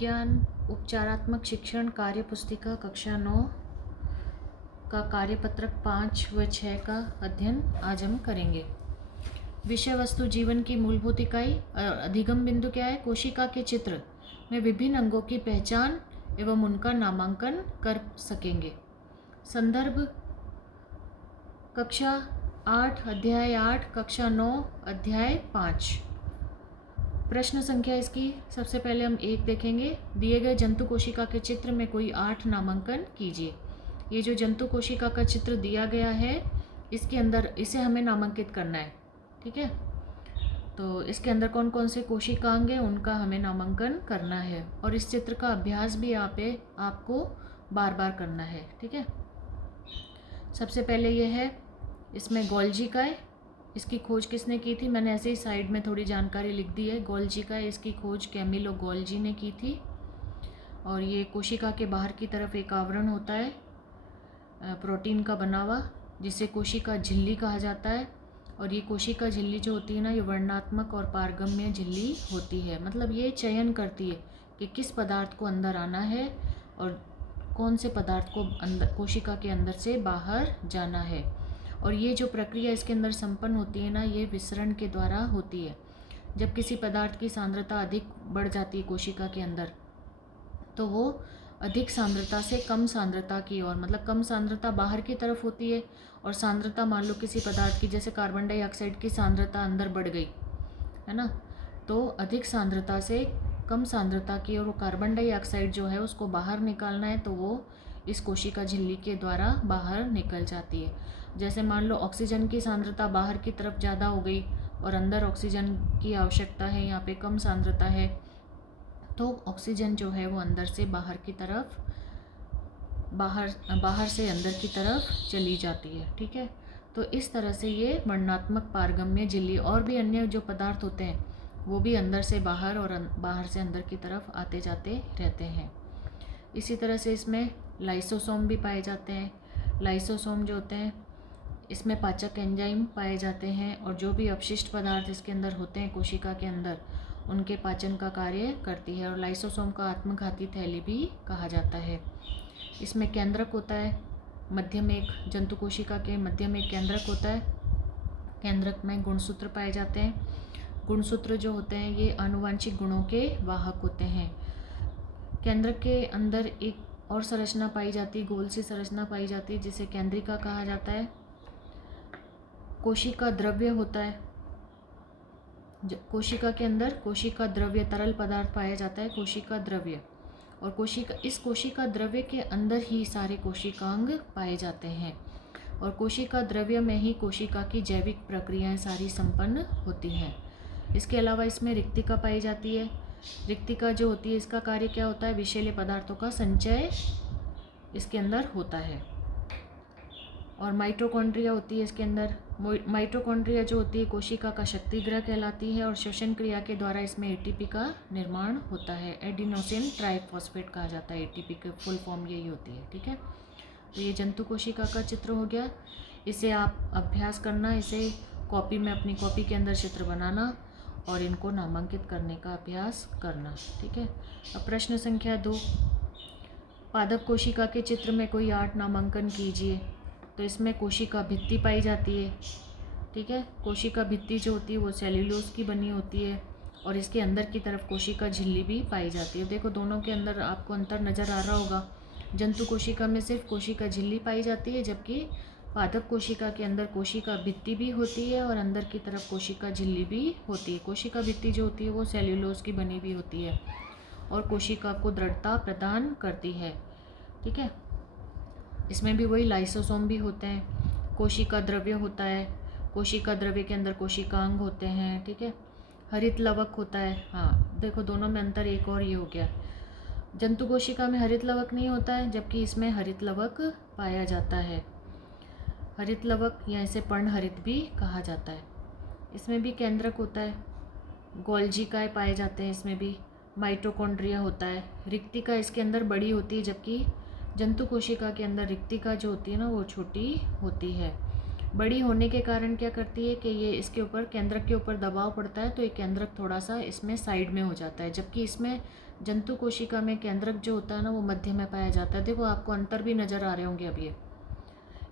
विज्ञान उपचारात्मक शिक्षण कार्य पुस्तिका कक्षा 9 का कार्यपत्रक 5 व 6 का अध्ययन आज हम करेंगे। विषय वस्तु जीवन की मूलभूत इकाई। अधिगम बिंदु क्या है? कोशिका के चित्र में विभिन्न अंगों की पहचान एवं उनका नामांकन कर सकेंगे। संदर्भ कक्षा 8 अध्याय 8, कक्षा 9 अध्याय 5। प्रश्न संख्या इसकी सबसे पहले हम 1 देखेंगे। दिए गए जंतु कोशिका के चित्र में कोई 8 नामांकन कीजिए। ये जो जंतु कोशिका का चित्र दिया गया है इसके अंदर इसे हमें नामांकित करना है, ठीक है। तो इसके अंदर कौन कौन से कोशिकांग हैं उनका हमें नामांकन करना है और इस चित्र का अभ्यास भी आपको बार बार करना है, ठीक है। सबसे पहले ये है, इसमें गोल्जी का है। इसकी खोज किसने की थी? मैंने ऐसे ही साइड में थोड़ी जानकारी लिख दी है। गोल्जी का है, इसकी खोज कैमिलो गोल्जी ने की थी। और ये कोशिका के बाहर की तरफ एक आवरण होता है प्रोटीन का बना हुआ, जिसे कोशिका झिल्ली कहा जाता है। और ये कोशिका झिल्ली जो होती है ना, ये वर्णनात्मक और पारगम्य झिल्ली होती है। मतलब ये चयन करती है कि किस पदार्थ को अंदर आना है और कौन से पदार्थ को अंदर कोशिका के अंदर से बाहर जाना है। और ये जो प्रक्रिया इसके अंदर संपन्न होती है ना, ये विसरण के द्वारा होती है। जब किसी पदार्थ की सांद्रता अधिक बढ़ जाती है कोशिका के अंदर, तो वो अधिक सांद्रता से कम सांद्रता की ओर, मतलब कम सांद्रता बाहर की तरफ होती है और सांद्रता मान लो किसी पदार्थ की, जैसे कार्बन डाइऑक्साइड की सांद्रता अंदर बढ़ गई है ना, तो अधिक सांद्रता से कम सांद्रता की और वो कार्बन डाइऑक्साइड जो है उसको बाहर निकालना है, तो वो इस कोशिका झिल्ली के द्वारा बाहर निकल जाती है। जैसे मान लो ऑक्सीजन की सांद्रता बाहर की तरफ ज़्यादा हो गई और अंदर ऑक्सीजन की आवश्यकता है, यहाँ पे कम सांद्रता है, तो ऑक्सीजन जो है वो अंदर से बाहर की तरफ, बाहर से अंदर की तरफ चली जाती है, ठीक है। तो इस तरह से ये वर्णनात्मक पारगम्य झिल्ली, और भी अन्य जो पदार्थ होते हैं वो भी अंदर से बाहर और बाहर से अंदर की तरफ आते जाते रहते हैं। इसी तरह से इसमें लाइसोसोम भी पाए जाते हैं। लाइसोसोम जो होते हैं इसमें पाचक एंजाइम पाए जाते हैं और जो भी अपशिष्ट पदार्थ इसके अंदर होते हैं कोशिका के अंदर, उनके पाचन का कार्य करती है। और लाइसोसोम का आत्मघाती थैली भी कहा जाता है। इसमें केंद्रक होता है, मध्य में एक जंतु कोशिका के मध्य में एक केंद्रक होता है। केंद्रक में गुणसूत्र पाए जाते हैं। गुणसूत्र जो होते हैं ये आनुवांशिक गुणों के वाहक होते हैं। केंद्रक के अंदर एक और संरचना पाई जाती है, गोल सी संरचना पाई जाती है, जिसे केंद्रिका कहा जाता है। कोशिका द्रव्य होता है, कोशिका के अंदर कोशिका द्रव्य तरल पदार्थ पाया जाता है, कोशिका द्रव्य। और इस कोशिका द्रव्य के अंदर ही सारे कोशिकांग पाए जाते हैं और कोशिका द्रव्य में ही कोशिका की जैविक प्रक्रियाएं सारी संपन्न होती हैं। इसके अलावा इसमें रिक्तिका पाई जाती है। रिक्तिका जो होती है इसका कार्य क्या होता है? विषैले पदार्थों का संचय इसके अंदर होता है। और माइटोकॉन्ड्रिया होती है इसके अंदर। माइटोकॉन्ड्रिया जो होती है कोशिका का शक्तिगृह कहलाती है और श्वसन क्रिया के द्वारा इसमें एटीपी का निर्माण होता है। एडिनोसिन ट्राइफॉस्फेट कहा जाता है, एटीपी की फुल फॉर्म यही होती है, ठीक है। तो ये जंतु कोशिका का चित्र हो गया। इसे आप अभ्यास करना, इसे कॉपी में अपनी कॉपी के अंदर चित्र बनाना और इनको नामांकित करने का अभ्यास करना, ठीक है। अब प्रश्न संख्या 2, पादप कोशिका के चित्र में कोई 8 नामांकन कीजिए। तो इसमें कोशिका भित्ति पाई जाती है, ठीक है। कोशिका भित्ति जो होती है वो सेल्यूलोज की बनी होती है और इसके अंदर की तरफ कोशिका झिल्ली भी पाई जाती है। देखो दोनों के अंदर आपको अंतर नज़र आ रहा होगा। जंतु कोशिका में सिर्फ कोशिका झिल्ली पाई जाती है, जबकि पादप कोशिका के अंदर कोशिका भित्ति भी होती है और अंदर की तरफ कोशिका झिल्ली भी होती है। कोशिका भित्ति जो होती है वो सेल्यूलोज की बनी भी होती है और कोशिका को दृढ़ता प्रदान करती है, ठीक है। इसमें भी वही लाइसोसोम भी होते हैं। कोशिका द्रव्य होता है, कोशिका द्रव्य के अंदर कोशिकांग होते हैं, ठीक है। हरित लवक होता है। हाँ देखो दोनों में अंतर एक और ये हो गया, जंतु कोशिका में हरित लवक नहीं होता है, जबकि इसमें हरित लवक पाया जाता है। हरित लवक या इसे पर्णहरित भी कहा जाता है। इसमें भी केंद्रक होता है, गोल्जिकाएं पाए जाते हैं। इसमें भी माइटोकॉन्ड्रिया होता है। रिक्तिका इसके अंदर बड़ी होती है, जबकि जंतु कोशिका के अंदर रिक्तिका जो होती है ना वो छोटी होती है। बड़ी होने के कारण क्या करती है कि ये इसके ऊपर केंद्रक के ऊपर दबाव पड़ता है, तो ये केंद्रक थोड़ा सा इसमें साइड में हो जाता है, जबकि इसमें जंतु कोशिका में केंद्रक जो होता है ना वो मध्य में पाया जाता है। देखो आपको अंतर भी नज़र आ रहे होंगे अब ये।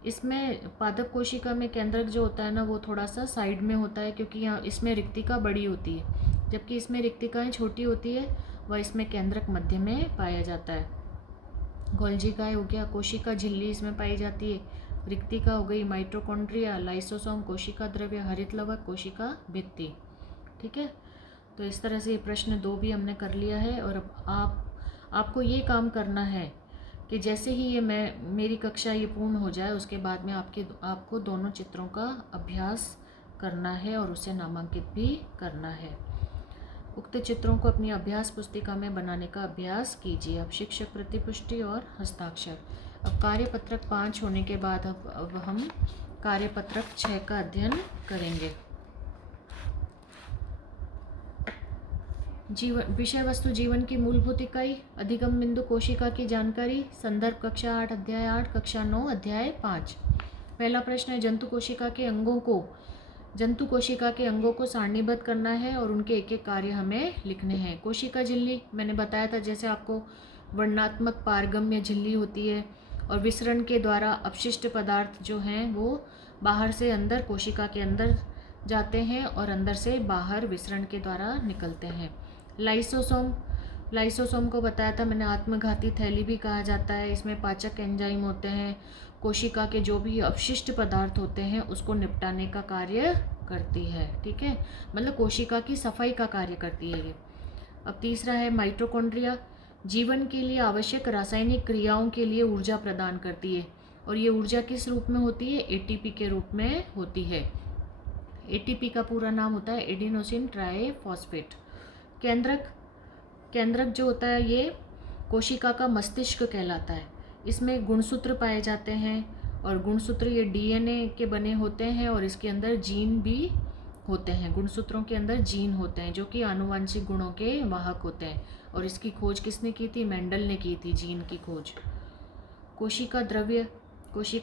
इसमें पादप कोशिका में केंद्रक जो होता है ना वो थोड़ा सा साइड में होता है, क्योंकि यहाँ इसमें रिक्तिका बड़ी होती है, जबकि इसमें रिक्तिकाएँ छोटी होती है, वह इसमें केंद्रक मध्य में पाया जाता है। गोल्जिकाए हो गया, कोशिका झिल्ली इसमें पाई जाती है। रिक्तिका हो गई माइटोकॉन्ड्रिया, लाइसोसोम, कोशिका द्रव्य, हरित लवक, कोशिका भित्ति। ठीक है, तो इस तरह से ये प्रश्न 2 भी हमने कर लिया है। और अब आपको ये काम करना है कि जैसे ही ये मेरी कक्षा ये पूर्ण हो जाए उसके बाद में आपको दोनों चित्रों का अभ्यास करना है और उसे नामांकित भी करना है। उक्त चित्रों को अपनी अभ्यास पुस्तिका में बनाने का अभ्यास कीजिए। अब शिक्षक प्रतिपुष्टि और हस्ताक्षर। अब कार्यपत्रक 5 होने के बाद अब हम कार्यपत्रक 6 का अध्ययन करेंगे। विषय वस्तु जीवन की मूलभूत इकाई, अधिगम बिंदु कोशिका की जानकारी, संदर्भ कक्षा 8 अध्याय 8, कक्षा 9 अध्याय 5। पहला प्रश्न है जंतु कोशिका के अंगों को सारणीबद्ध करना है और उनके एक एक कार्य हमें लिखने हैं। कोशिका झिल्ली मैंने बताया था, जैसे आपको वर्णात्मक पारगम्य झिल्ली होती है और विसरण के द्वारा अपशिष्ट पदार्थ जो हैं वो बाहर से अंदर कोशिका के अंदर जाते हैं और अंदर से बाहर विसरण के द्वारा निकलते हैं। लाइसोसोम को बताया था मैंने, आत्मघाती थैली भी कहा जाता है। इसमें पाचक एंजाइम होते हैं, कोशिका के जो भी अपशिष्ट पदार्थ होते हैं उसको निपटाने का कार्य करती है। ठीक है, मतलब कोशिका की सफाई का कार्य करती है ये। अब तीसरा है माइटोकॉन्ड्रिया, जीवन के लिए आवश्यक रासायनिक क्रियाओं के लिए ऊर्जा प्रदान करती है और ये ऊर्जा किस रूप में होती है? एटीपी के रूप में होती है। एटीपी का पूरा नाम होता है एडिनोसिन ट्राइफॉस्फेट। केंद्रक जो होता है ये कोशिका का मस्तिष्क कहलाता है। इसमें गुणसूत्र पाए जाते हैं और गुणसूत्र ये डीएनए के बने होते हैं और इसके अंदर जीन भी होते हैं। गुणसूत्रों के अंदर जीन होते हैं जो कि आनुवांशिक गुणों के वाहक होते हैं और इसकी खोज किसने की थी? मेंडल ने की थी जीन की खोज। कोशिका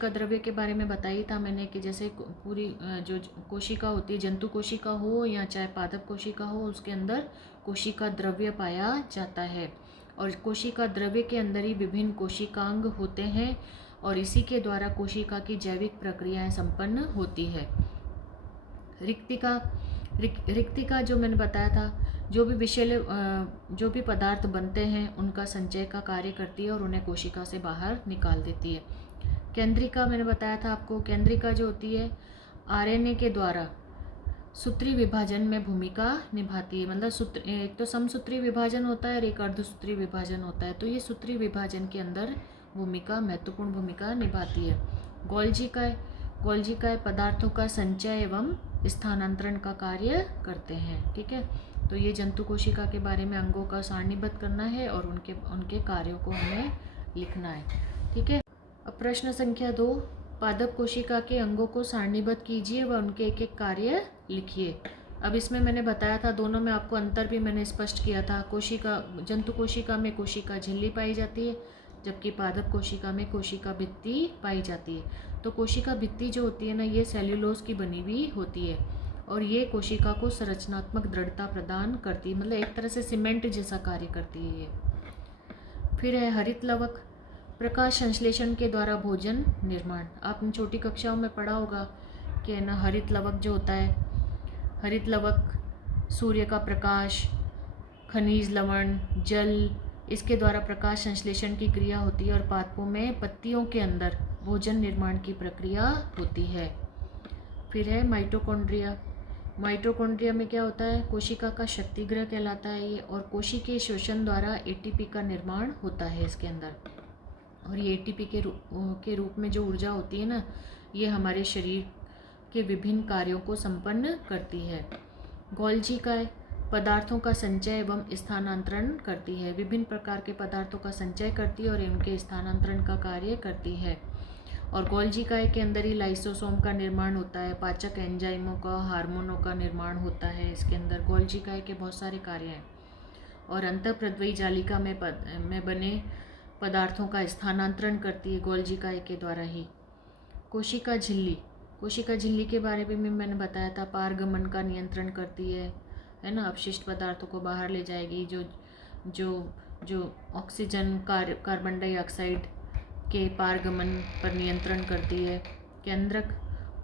द्रव्य के बारे में बताई था मैंने कि जैसे पूरी जो कोशिका होती है, जंतु कोशिका हो या चाहे पादप कोशिका हो, उसके अंदर कोशिका द्रव्य पाया जाता है और कोशिका द्रव्य के अंदर ही विभिन्न कोशिकांग होते हैं और इसी के द्वारा कोशिका की जैविक प्रक्रियाएं संपन्न होती है। रिक्तिका जो मैंने बताया था, जो भी पदार्थ बनते हैं उनका संचय का कार्य करती है और उन्हें कोशिका से बाहर निकाल देती है। केंद्रिका मैंने बताया था आपको, केंद्रिका जो होती है आरएनए के द्वारा सूत्री विभाजन में भूमिका निभाती है। मतलब एक तो समसूत्री विभाजन होता है और एक अर्धसूत्री विभाजन होता है, तो ये सूत्री विभाजन के अंदर महत्वपूर्ण भूमिका निभाती है। गोल्जिकाए पदार्थों का संचय एवं स्थानांतरण का कार्य करते हैं। ठीक है, तो ये जंतु कोशिका के बारे में अंगों का सारणीबद्ध करना है और उनके कार्यों को हमें लिखना है। ठीक है, अब प्रश्न संख्या 2, पादप कोशिका के अंगों को सारणीबद्ध कीजिए व उनके एक एक कार्य लिखिए। अब इसमें मैंने बताया था, दोनों में आपको अंतर भी मैंने स्पष्ट किया था। जंतु कोशिका में कोशिका झिल्ली पाई जाती है, जबकि पादप कोशिका में कोशिका भित्ति पाई जाती है। तो कोशिका भित्ति जो होती है ना, ये सेल्यूलोज की बनी हुई होती है और ये कोशिका को संरचनात्मक दृढ़ता प्रदान करती है, मतलब एक तरह से सीमेंट जैसा कार्य करती है ये। फिर है हरित लवक, प्रकाश संश्लेषण के द्वारा भोजन निर्माण। आपने छोटी कक्षाओं में पढ़ा होगा कि ना हरित लवक जो होता है, हरित लवक सूर्य का प्रकाश, खनिज लवण, जल, इसके द्वारा प्रकाश संश्लेषण की क्रिया होती है और पादपों में पत्तियों के अंदर भोजन निर्माण की प्रक्रिया होती है। फिर है माइटोकॉन्ड्रिया में क्या होता है? कोशिका का शक्तिगृह कहलाता है ये और कोशिकीय शोषण द्वारा एटीपी का निर्माण होता है इसके अंदर और ये एटीपी के रूप में जो ऊर्जा होती है ना, ये हमारे शरीर के विभिन्न कार्यों को संपन्न करती है। गोल्जिकाए पदार्थों का संचय एवं स्थानांतरण करती है, विभिन्न प्रकार के पदार्थों का संचय करती है और उनके स्थानांतरण का कार्य करती है। और गोल्जिकाए के अंदर ही लाइसोसोम का निर्माण होता है, पाचक एंजाइमों का, हार्मोनों का निर्माण होता है इसके अंदर। गोल्जिकाए के बहुत सारे कार्य हैं और अंतःप्रद्रवी जालिका में बने पदार्थों का स्थानांतरण करती है गोल्जिकाए के द्वारा ही। कोशिका झिल्ली कोशिका झिल्ली के बारे में भी मैंने बताया था, पारगमन का नियंत्रण करती है ना, अपशिष्ट पदार्थों को बाहर ले जाएगी। जो जो जो ऑक्सीजन कार्बन डाइऑक्साइड के पारगमन पर नियंत्रण करती है। केंद्रक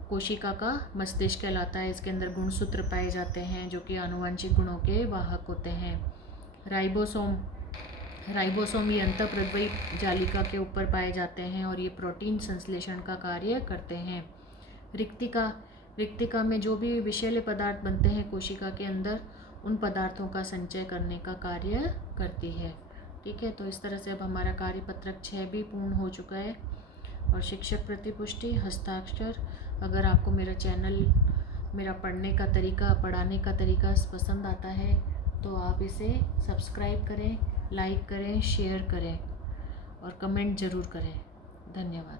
कोशिका का मस्तिष्क कहलाता है। इसके अंदर गुणसूत्र पाए जाते हैं जो कि आनुवंशिक गुणों के वाहक होते हैं। राइबोसोम ये अंतःप्रद्रवी जालिका के ऊपर पाए जाते हैं और ये प्रोटीन संश्लेषण का कार्य करते हैं। रिक्तिका में जो भी विषैले पदार्थ बनते हैं कोशिका के अंदर, उन पदार्थों का संचय करने का कार्य करती है। ठीक है, तो इस तरह से अब हमारा कार्यपत्रक 6 भी पूर्ण हो चुका है। और शिक्षक प्रतिपुष्टि, हस्ताक्षर, अगर आपको मेरा चैनल, मेरा पढ़ने का तरीका, पढ़ाने का तरीका पसंद आता है तो आप इसे सब्सक्राइब करें, लाइक करें, शेयर करें और कमेंट ज़रूर करें। धन्यवाद।